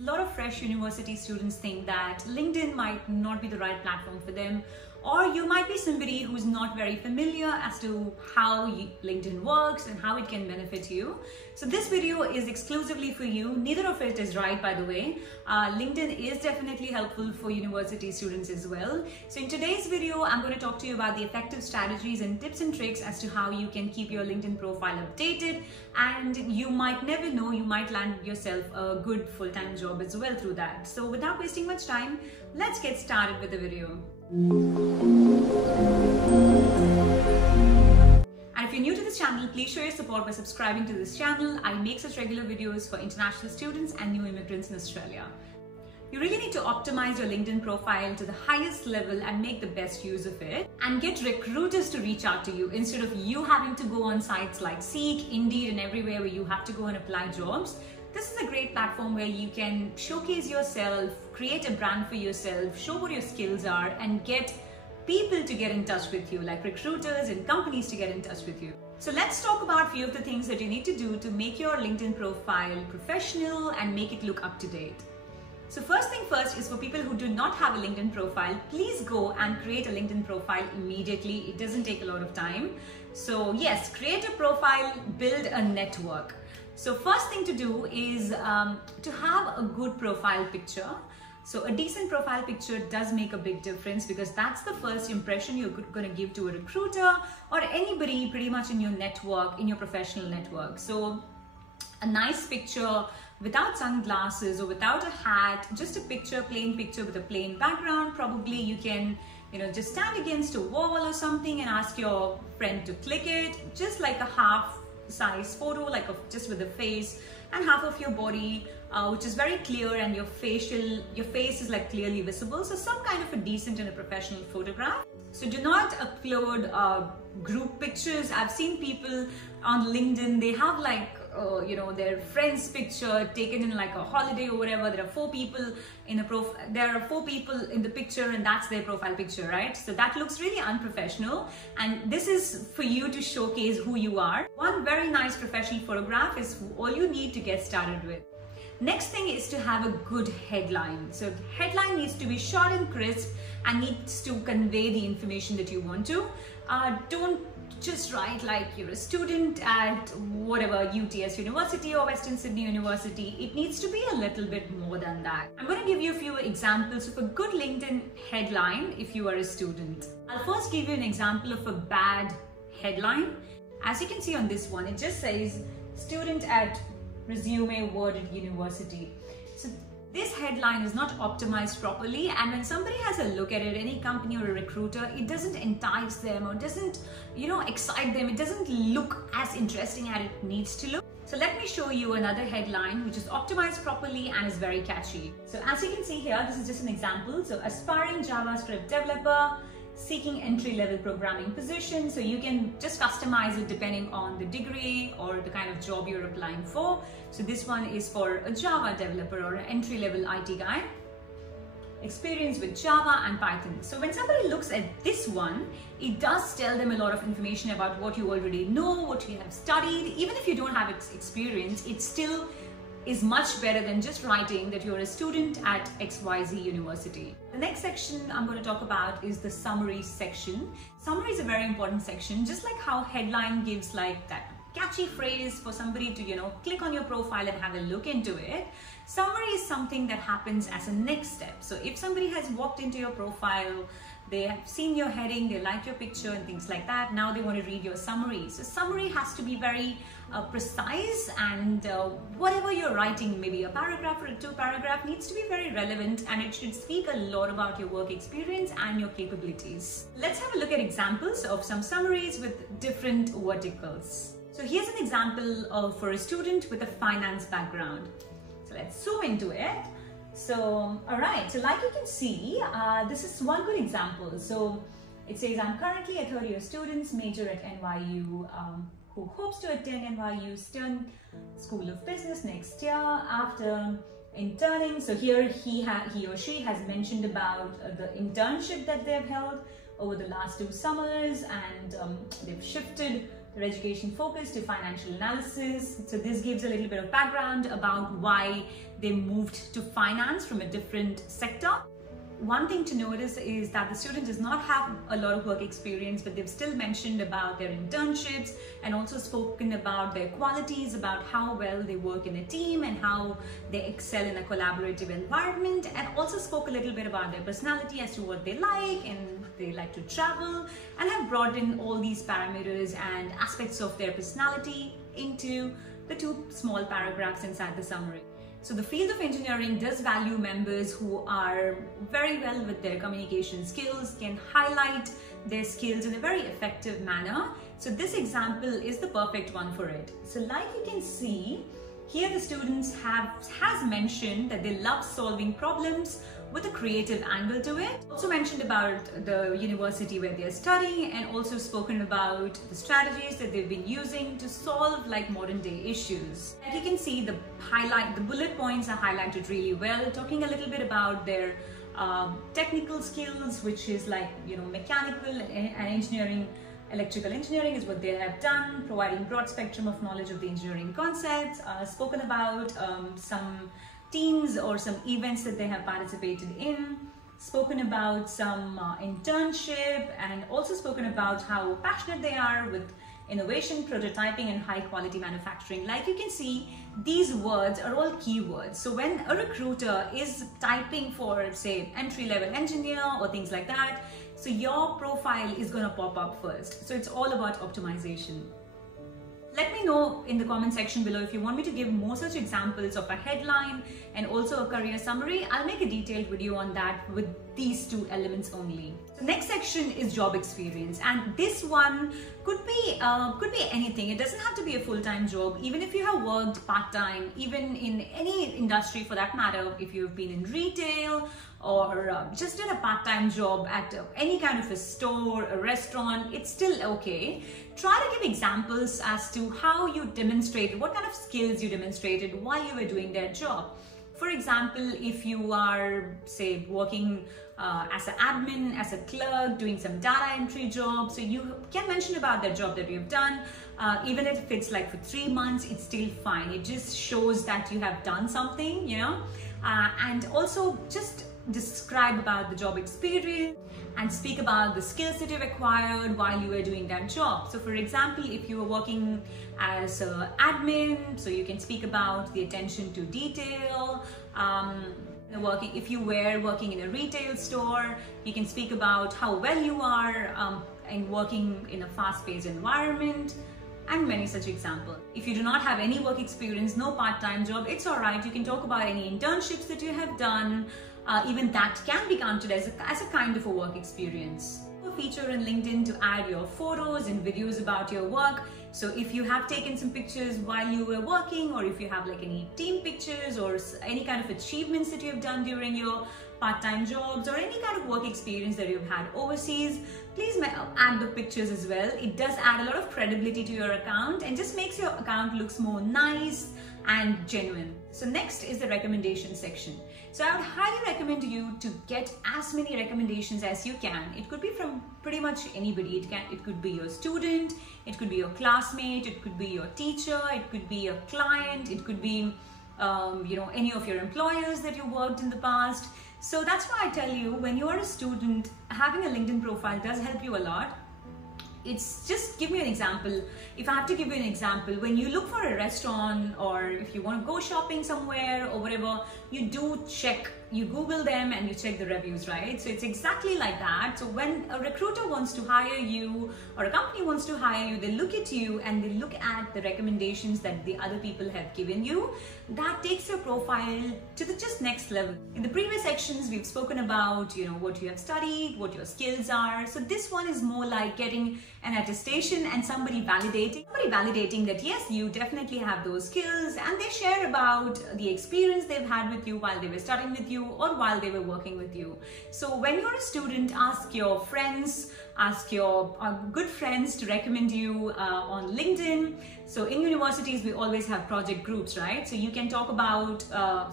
A lot of fresh university students think that LinkedIn might not be the right platform for them, or you might be somebody who's not very familiar as to how LinkedIn works and how it can benefit you. So this video is exclusively for you. Neither of it is right, by the way. LinkedIn is definitely helpful for university students as well. So in today's video, I'm going to talk to you about the effective strategies and tips and tricks as to how you can keep your LinkedIn profile updated, and you might never know, you might land yourself a good full-time job as well through that. So without wasting much time, let's get started with the video. And if you're new to this channel, please show your support by subscribing to this channel. I make such regular videos for international students and new immigrants in Australia. You really need to optimize your LinkedIn profile to the highest level and make the best use of it, and get recruiters to reach out to you instead of you having to go on sites like Seek, Indeed, and everywhere where you have to go and apply jobs. This is a great platform where you can showcase yourself, create a brand for yourself, show what your skills are, and get people to get in touch with you, like recruiters and companies to get in touch with you. So let's talk about a few of the things that you need to do to make your LinkedIn profile professional and make it look up to date. So first thing first is for people who do not have a LinkedIn profile, please go and create a LinkedIn profile immediately. It doesn't take a lot of time. So yes, create a profile, build a network. So first thing to do is to have a good profile picture. So a decent profile picture does make a big difference, because that's the first impression you're going to give to a recruiter or anybody pretty much in your network, in your professional network. So a nice picture without sunglasses or without a hat, just a picture, plain picture with a plain background. Probably you can, just stand against a wall or something and ask your friend to click it, just like a half size photo, like just with the face and half of your body, which is very clear, and your face is like clearly visible. So some kind of a decent and a professional photograph. So do not upload group pictures. I've seen people on LinkedIn, they have like their friend's picture taken in like a holiday or whatever. There are four people in the picture, and that's their profile picture, right? So that looks really unprofessional, and this is for you to showcase who you are. One very nice professional photograph is all you need to get started with. Next thing is to have a good headline. So headline needs to be short and crisp and needs to convey the information that you want to. Don't just write like you're a student at whatever UTS University or Western Sydney University. It needs to be a little bit more than that. I'm going to give you a few examples of a good LinkedIn headline if you are a student. I'll first give you an example of a bad headline. As you can see on this one, it just says student at Resume Worded University. So this headline is not optimized properly, and when somebody has a look at it, any company or a recruiter, it doesn't entice them or doesn't, excite them. It doesn't look as interesting as it needs to look. So let me show you another headline which is optimized properly and is very catchy. So as you can see here, this is just an example. So aspiring JavaScript developer seeking entry-level programming position. So you can just customize it depending on the degree or the kind of job you're applying for. So this one is for a Java developer or an entry-level IT guy. Experience with Java and Python. So when somebody looks at this one, it does tell them a lot of information about what you already know, what you have studied. Even if you don't have experience, it still is much better than just writing that you're a student at XYZ University. The next section I'm going to talk about is the summary section. Summary is a very important section, just like how headline gives like that catchy phrase for somebody to, click on your profile and have a look into it. Summary is something that happens as a next step. So if somebody has walked into your profile, they have seen your heading, they like your picture and things like that, now they want to read your summary. So summary has to be very precise, and whatever you're writing, maybe a paragraph or a two paragraph, needs to be very relevant, and it should speak a lot about your work experience and your capabilities. Let's have a look at examples of some summaries with different verticals. So here's an example for a student with a finance background. So let's zoom into it. So, alright, so like you can see, this is one good example. So it says, I'm currently a third-year student, major at NYU, who hopes to attend NYU Stern School of Business next year after interning. So here he or she has mentioned about the internship that they've held over the last 2 summers, and they've shifted their education focus to financial analysis. So this gives a little bit of background about why they moved to finance from a different sector. One thing to notice is that the student does not have a lot of work experience, but they've still mentioned about their internships and also spoken about their qualities, about how well they work in a team and how they excel in a collaborative environment, and also spoke a little bit about their personality as to what they like, and they like to travel, and have brought in all these parameters and aspects of their personality into the 2 small paragraphs inside the summary. So the field of engineering does value members who are very well with their communication skills, can highlight their skills in a very effective manner. So this example is the perfect one for it. So like you can see, here the students has mentioned that they love solving problems with a creative angle to it. Also mentioned about the university where they are studying, and also spoken about the strategies that they've been using to solve like modern day issues. Like you can see, the bullet points are highlighted really well, talking a little bit about their technical skills, which is like, you know, mechanical and engineering. Electrical engineering is what they have done, providing broad spectrum of knowledge of the engineering concepts, spoken about some teams or some events that they have participated in, spoken about some internship, and also spoken about how passionate they are with innovation, prototyping, and high quality manufacturing. Like you can see, these words are all keywords. So when a recruiter is typing for, say, entry-level engineer or things like that, so your profile is going to pop up first. So it's all about optimization. Let me know in the comment section below if you want me to give more such examples of a headline and also a career summary. I'll make a detailed video on that with these 2 elements only. The next section is job experience, and this one could be anything. It doesn't have to be a full-time job. Even if you have worked part-time, even in any industry for that matter, if you've been in retail or just did a part-time job at any kind of a store, a restaurant, it's still okay. Try to give examples as to how you demonstrated, what kind of skills you demonstrated while you were doing that job. For example, if you are, say, working as an admin, as a clerk, doing some data entry job, so you can mention about that job that you've done. Even if it's like for 3 months, it's still fine. It just shows that you have done something, you know, and also just describe about the job experience and speak about the skills that you've acquired while you were doing that job. So for example, if you were working as an admin, so you can speak about the attention to detail. If you were working in a retail store, you can speak about how well you are in working in a fast-paced environment, and many such examples. If you do not have any work experience, no part-time job, it's all right. You can talk about any internships that you have done. Even that can be counted as a kind of a work experience. A feature in LinkedIn to add your photos and videos about your work. So if you have taken some pictures while you were working, or if you have like any team pictures or any kind of achievements that you have done during your part-time jobs, or any kind of work experience that you've had overseas, please add the pictures as well. It does add a lot of credibility to your account and just makes your account looks more nice and genuine. So next is the recommendation section. So I would highly recommend you to get as many recommendations as you can. It could be from pretty much anybody. It could be your student, it could be your classmate, it could be your teacher, it could be a client, it could be you know, any of your employers that you worked in the past. So that's why I tell you, when you are a student, having a LinkedIn profile does help you a lot. It's just, give me an example. If I have to give you an example, when you look for a restaurant, or if you want to go shopping somewhere or whatever, you do check, you Google them and you check the reviews, right? So it's exactly like that. So when a recruiter wants to hire you, or a company wants to hire you, they look at you and they look at the recommendations that the other people have given you. That takes your profile to the just next level. In the previous sections, we've spoken about, you know, what you have studied, what your skills are. So this one is more like getting an attestation and somebody validating that yes, you definitely have those skills, and they share about the experience they've had with you while they were studying with you or while they were working with you. So when you're a student, ask your friends, ask your good friends to recommend you on LinkedIn. So in universities, we always have project groups, right? So you can talk about,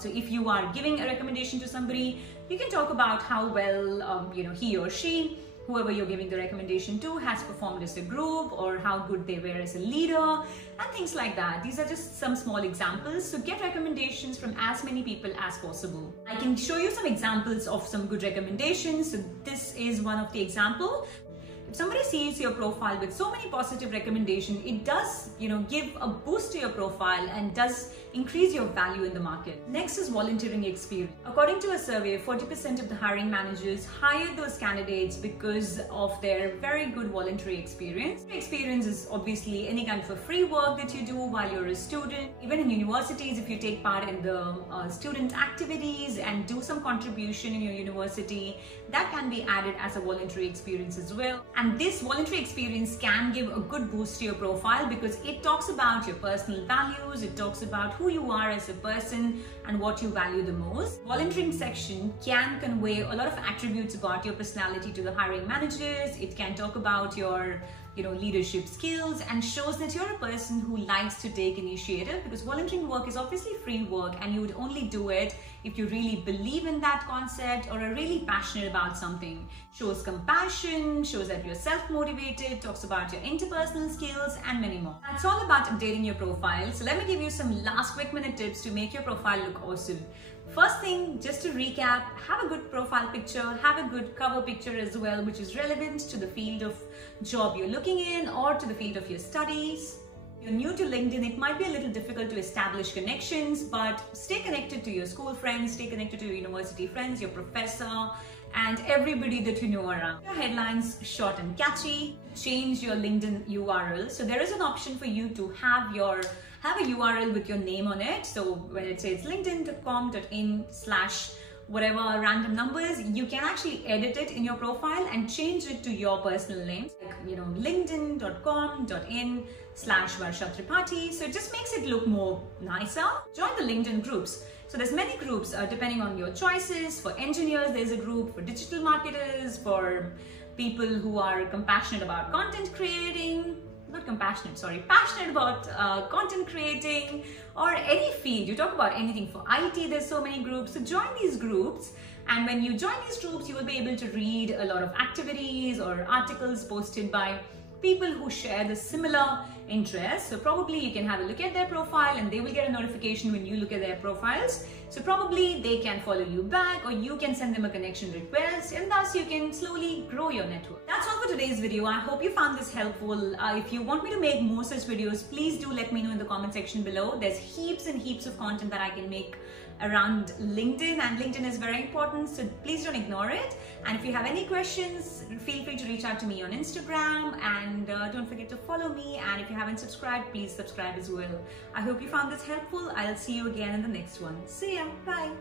so if you are giving a recommendation to somebody, you can talk about how well you know, he or she whoever you're giving the recommendation to has performed as a group, or how good they were as a leader, and things like that. These are just some small examples. So get recommendations from as many people as possible. I can show you some examples of some good recommendations. So this is one of the examples. If somebody sees your profile with so many positive recommendations, it does, give a boost to your profile and does increase your value in the market. Next is volunteering experience. According to a survey, 40% of the hiring managers hire those candidates because of their very good voluntary experience. Experience is obviously any kind of a free work that you do while you're a student. Even in universities, if you take part in the student activities and do some contribution in your university, that can be added as a voluntary experience as well. And this voluntary experience can give a good boost to your profile because it talks about your personal values, it talks about who you are as a person and what you value the most. Volunteering section can convey a lot of attributes about your personality to the hiring managers. It can talk about your leadership skills and shows that you're a person who likes to take initiative, because volunteering work is obviously free work and you would only do it if you really believe in that concept or are really passionate about something. Shows compassion, shows that you're self-motivated, talks about your interpersonal skills and many more. That's all about updating your profile. So let me give you some last quick minute tips to make your profile look awesome. First thing, just to recap, have a good profile picture, have a good cover picture as well, which is relevant to the field of job you're looking in or to the field of your studies. If you're new to LinkedIn, it might be a little difficult to establish connections, but stay connected to your school friends, stay connected to your university friends, your professor, and everybody that you know around. Your headlines short and catchy. Change your LinkedIn URL. So there is an option for you to have a URL with your name on it. So when it says linkedin.com.in/ whatever random numbers, you can actually edit it in your profile and change it to your personal name, like linkedin.com.in/ Varsha Tripathi. So it just makes it look more nicer. Join the LinkedIn groups. So there's many groups depending on your choices. For engineers, there's a group. For digital marketers, for people who are passionate about content creating, passionate about content creating, or any field. You talk about anything. For IT, there's so many groups. So join these groups, and when you join these groups, you will be able to read a lot of activities or articles posted by people who share the similar interests. So probably you can have a look at their profile and they will get a notification when you look at their profiles. So probably they can follow you back, or you can send them a connection request, and thus you can slowly grow your network. That's all for today's video. I hope you found this helpful. If you want me to make more such videos, please do let me know in the comment section below. There's heaps and heaps of content that I can make around LinkedIn, and LinkedIn is very important, so please don't ignore it. And if you have any questions, feel free to reach out to me on Instagram, and don't forget to follow me. And if you haven't subscribed, please subscribe as well. I hope you found this helpful. I'll see you again in the next one. See ya. Bye.